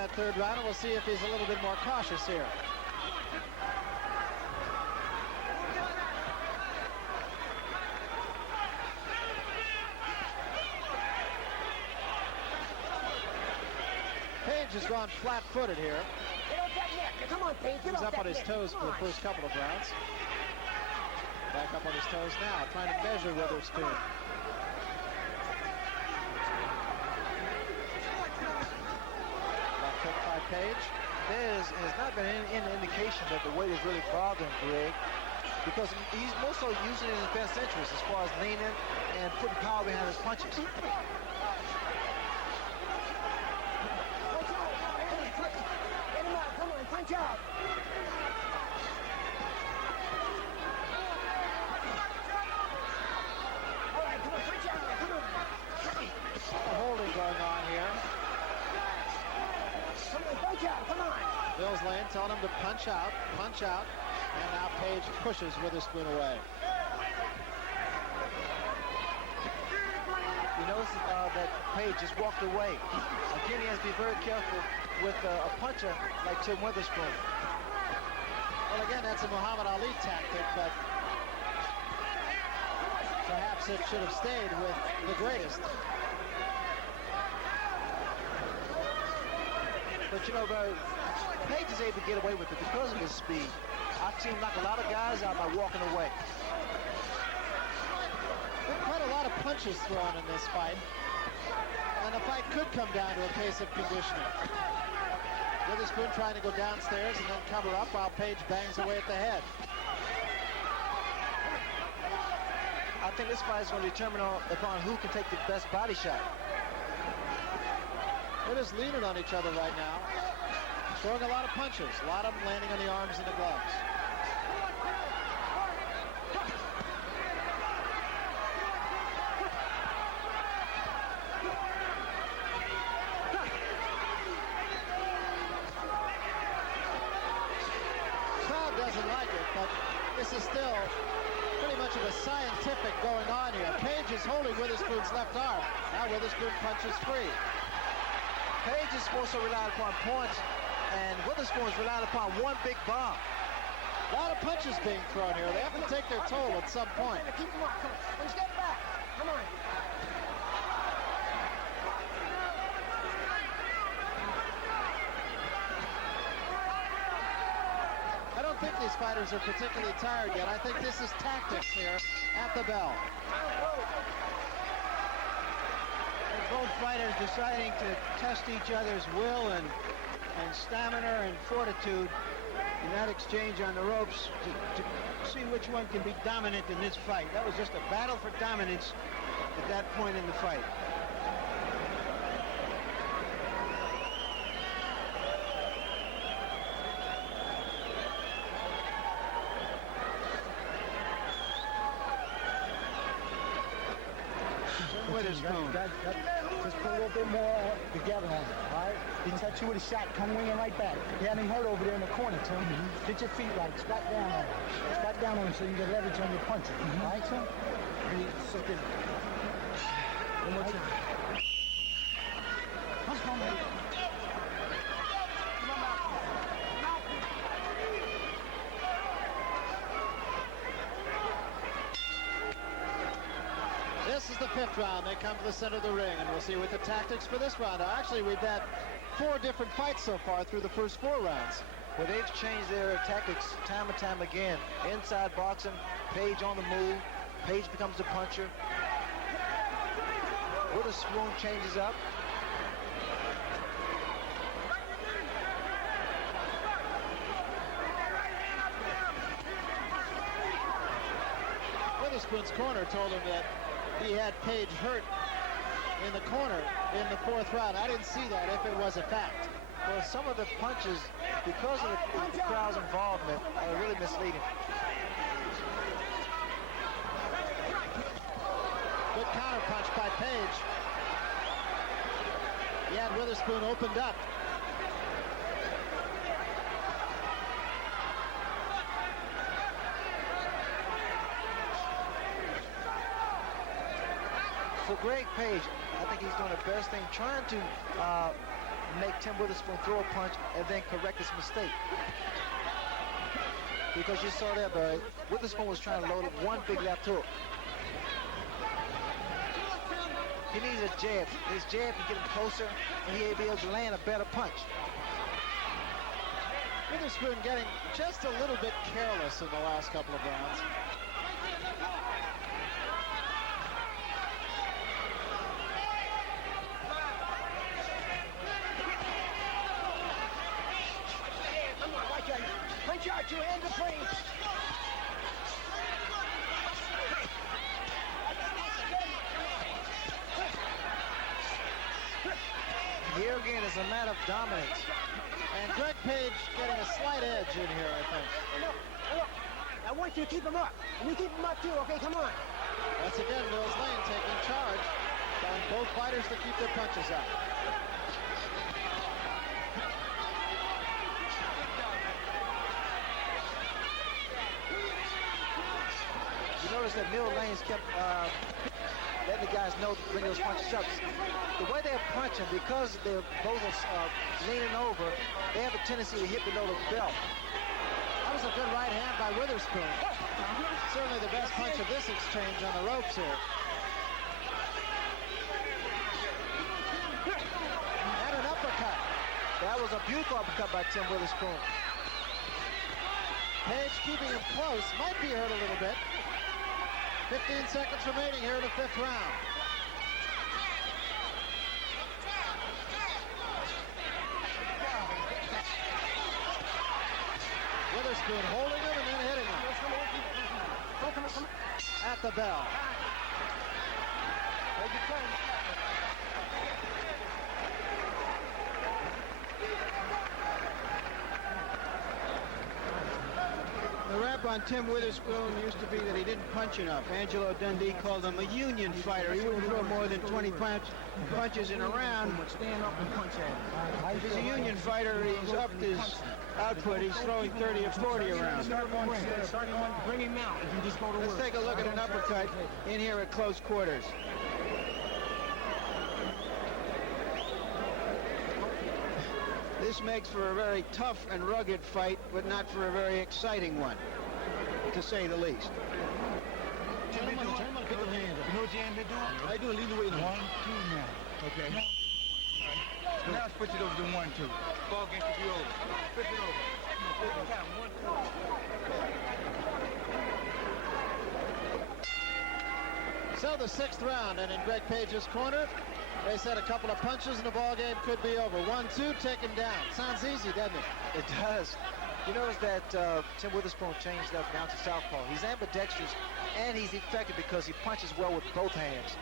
That third round, and we'll see if he's a little bit more cautious here. Page has gone flat-footed here. Come on, Page. He's up on his toes for the first couple of rounds. Back up on his toes now, trying to measure Witherspoon. Left hook by Page. There has not been any indication that the weight is really bothering Greg, because he's more so using it in his best interest as far as leaning and putting power behind his punches. Get him out. Come on, punch out. All right, come on, punch out. Come on. A holding going on here. Come on, punch out. Come on. Bill's Lane telling him to punch out, and now Page pushes Witherspoon away. You notice that Page just walked away. Again, he has to be very careful with a puncher like Tim Witherspoon. Well, again, that's a Muhammad Ali tactic, but perhaps it should have stayed with the greatest. But you know, Page is able to get away with it because of his speed. I've seen him knock a lot of guys out by walking away. There are quite a lot of punches thrown in this fight, and the fight could come down to a case of conditioning. Witherspoon trying to go downstairs and then cover up while Page bangs away at the head. I think this fight is going to determine upon who can take the best body shot. They're just leaning on each other right now, throwing a lot of punches, a lot of them landing on the arms and the gloves. Crowd doesn't like it, but this is still pretty much of a scientific going on here. Page is holding Witherspoon's left arm. Now Witherspoon punches free. Page is also relied upon points, and Witherspoon is relied upon one big bomb. A lot of punches being thrown here. They have to take their toll at some point. Keep him up. Come on. One step back. Come on. I don't think these fighters are particularly tired yet. I think this is tactics here at the bell. Both fighters deciding to test each other's will and stamina and fortitude in that exchange on the ropes to see which one can be dominant in this fight. That was just a battle for dominance at that point in the fight. Witherspoon. Just put a little bit more together on it, all right? He touch you with a shot, come winging right back. He had him hurt over there in the corner, Tim. Get your feet right, squat down on him. Squat down on him so you get leverage on your punches, all right, Tim? One more time. Let's go, man. This is the fifth round. They come to the center of the ring, and we'll see what the tactics for this round are. Actually, we've had 4 different fights so far through the first 4 rounds. Well, they've changed their tactics time and time again. Inside boxing, Page on the move. Page becomes the puncher. Witherspoon changes up. Witherspoon's corner told him that he had Page hurt in the corner in the 4th round. I didn't see that if it was a fact. Well, some of the punches, because of the crowd's involvement, are really misleading. Good counter punch by Page. He had Witherspoon opened up. For Greg Page, I think he's doing the best thing, trying to make Tim Witherspoon throw a punch and then correct his mistake. Because you saw there, but Witherspoon was trying to load up one big left hook. He needs a jab. His jab can get him closer, and he'll be able to land a better punch. Witherspoon getting just a little bit careless in the last couple of rounds. Come on, watch out. Punch out, your hands are free. Here again is a matter of dominance. And Greg Page getting a slight edge in here, I think. Look. I want you to keep him up. And you keep him up too, okay? Come on. That's again Mills Lane taking charge, telling both fighters to keep their punches up. You notice that Mills Lane's kept letting the guys know to bring those punches up. The way they're punching, because they're both leaning over, they have a tendency to hit below the belt. That was a good right hand by Witherspoon. Certainly the best punch of this exchange on the ropes here. And an uppercut. That was a beautiful uppercut by Tim Witherspoon. Page keeping him close. Might be hurt a little bit. 15 seconds remaining here in the 5th round. Witherspoon holding him and then hitting him. At the bell. The rap on Tim Witherspoon used to be that he didn't punch enough. Angelo Dundee called him a union fighter. He wouldn't throw more than 20 punches in a round. Stand up and punch at him. If he's a union fighter, he's upped his output. He's throwing 30 or 40 around. Bring him out. You can just go to work. Let's take a look at an uppercut in here at close quarters. This makes for a very tough and rugged fight, but not for a very exciting one, to say the least. Put the hands up. You know what you ain't been doing? I do lead the way. 1, 2 now. Okay. Now switch it over to 1, 2. Ball game should be over. Switch it over. Count 1, 2. So the 6th round, and in Greg Page's corner, they said a couple of punches and the ball game could be over. 1, 2, take him down. Sounds easy, doesn't it? It does. You notice that Tim Witherspoon changed up down to southpaw. He's ambidextrous, and he's effective because he punches well with both hands.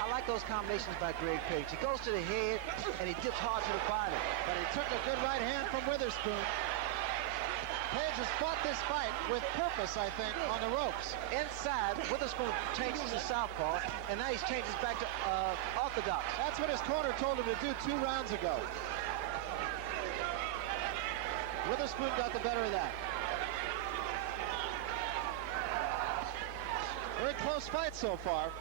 I like those combinations by Greg Page. He goes to the head, and he dips hard to the body. But he took a good right hand from Witherspoon. Page has fought this fight with purpose, I think, on the ropes. Inside, Witherspoon changes to southpaw, and now he's changes back to orthodox. That's what his corner told him to do 2 rounds ago. Witherspoon got the better of that. Very close fight so far.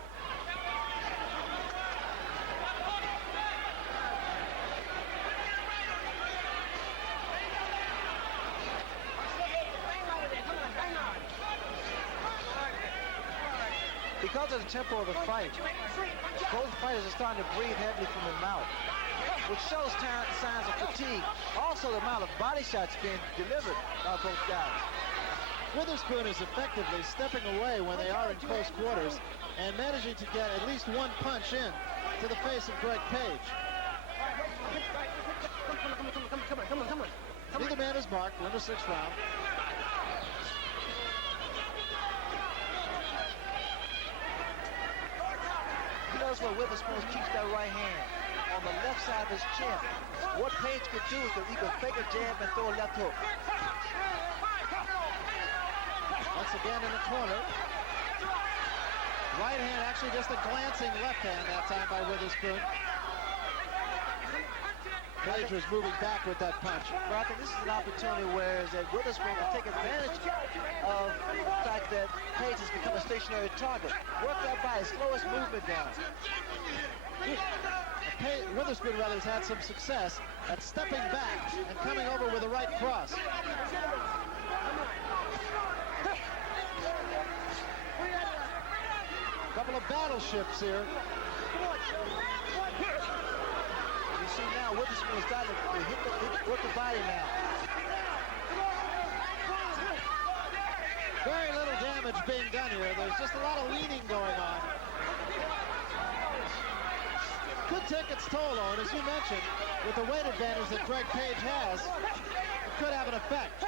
Because of the tempo of the fight, both fighters are starting to breathe heavily from the mouth, which shows signs of fatigue. Also, the amount of body shots being delivered by both guys. Witherspoon is effectively stepping away when they are in close quarters and managing to get at least 1 punch in to the face of Greg Page. Come on. Neither man is marked. We're in the 6th round. Notice where Witherspoon keeps that right hand on the left side of his chin. What Page could do is that he could fake a jab and throw a left hook. Once again in the corner. Right hand, actually just a glancing left hand that time by Witherspoon. Page was moving back with that punch. But I think this is an opportunity where is that Witherspoon can take advantage of the fact that Page has become a stationary target. Work that body, slow his movement down. Witherspoon rather has had some success at stepping back and coming over with a right cross. Couple of battleships here. You see now Witherspoon is starting to work the body now. Very little damage being done here. There's just a lot of leaning going on. Could take its toll on, as you mentioned, with the weight advantage that Greg Page has. It could have an effect.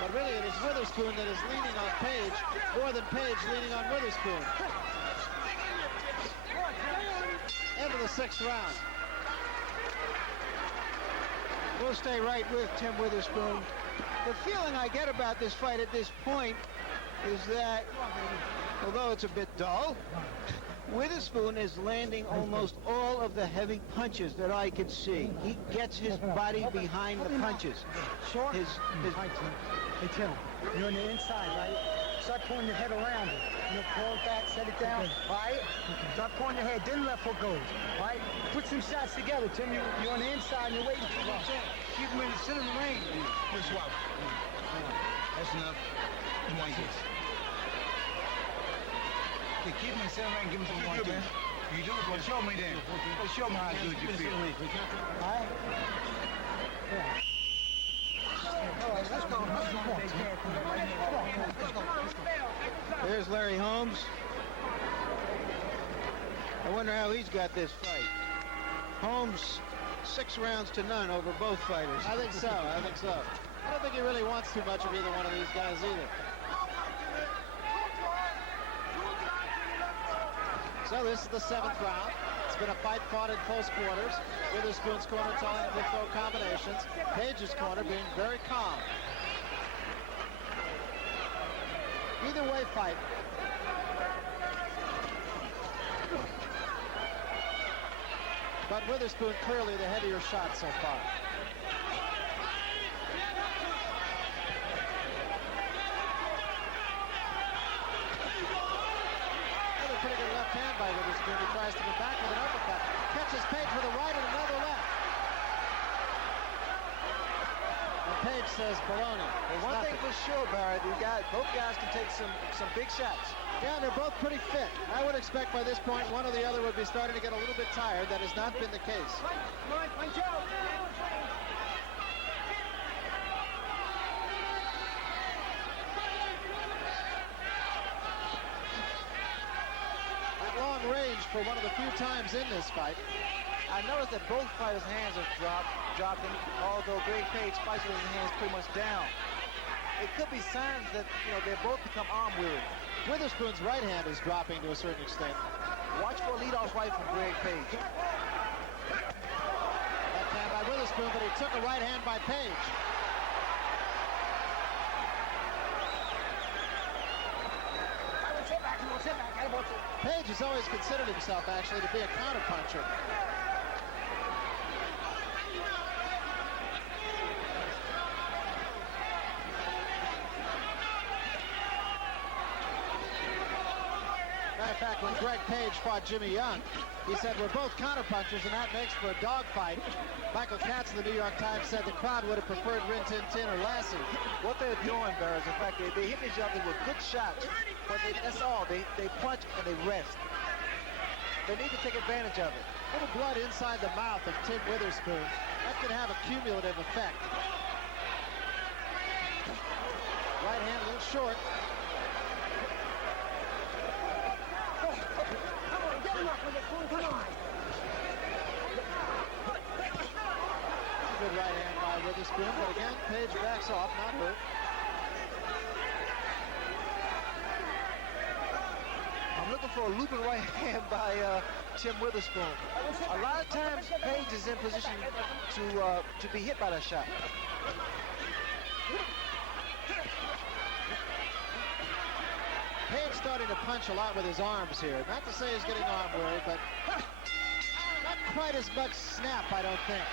But really, it is Witherspoon that is leaning on Page more than Page leaning on Witherspoon. End of the 6th round. We'll stay right with Tim Witherspoon. The feeling I get about this fight at this point is that, although it's a bit dull, Witherspoon is landing almost all of the heavy punches that I can see. He gets his body behind the punches. Short. Hey, Tim, you're on the inside, right? Start pulling your head around it. You know, pull it back, set it down, right? Start pulling your head, then left foot goes, right? Put some shots together, Tim. You're on the inside and you're waiting for us. Keep him in the center of the ring. Just swap. That's enough. Come on, guys. Okay, keep him in the center of the ring. Give him some more time. You do? Well, show me then. Well, show me how good you feel. All right? Yeah. All right, let's go. There's Larry Holmes. I wonder how he's got this fight. Holmes, 6 rounds to none over both fighters. I think so. I don't think he really wants too much of either one of these guys either. So this is the 7th round. It's been a fight fought in close quarters. Witherspoon's corner telling him to throw combinations. Page's corner being very calm. Either way fight. But Witherspoon clearly the heavier shot so far. Another pretty good left hand by Witherspoon. He tries to go back with an uppercut. Catches Page with a right and another left. And Page says baloney. Well, one thing for sure, Barry, both guys can take some big shots. Yeah, they're both pretty fit. I would expect by this point one or the other would be starting to get a little bit tired. That has not been the case. Come on, punch out. At long range for one of the few times in this fight. I noticed that both fighters' hands are dropping, although Greg Page fights with his hands pretty much down. It could be signs that, they both become arm weary. Witherspoon's right hand is dropping to a certain extent. Watch for a lead-off right from Greg Page. Left hand by Witherspoon, but he took a right hand by Page. Page has always considered himself, actually, to be a counterpuncher. Matter of fact, when Greg Page fought Jimmy Young, he said, we're both counterpunchers, and that makes for a dogfight. Michael Katz of the New York Times said the crowd would have preferred Rin Tin Tin or Lassie. What they're doing, Barry, is in fact, they hit each other with good shots, but that's all. They punch and they rest. They need to take advantage of it. A little blood inside the mouth of Tim Witherspoon. That could have a cumulative effect. Right hand a little short. Come on. Good right hand by Witherspoon, but again, Page backs off, not hurt. I'm looking for a looping right hand by Tim Witherspoon. A lot of times, Page is in position to be hit by that shot. Page starting to punch a lot with his arms here. Not to say he's getting arm weary, but not quite as much snap, I don't think.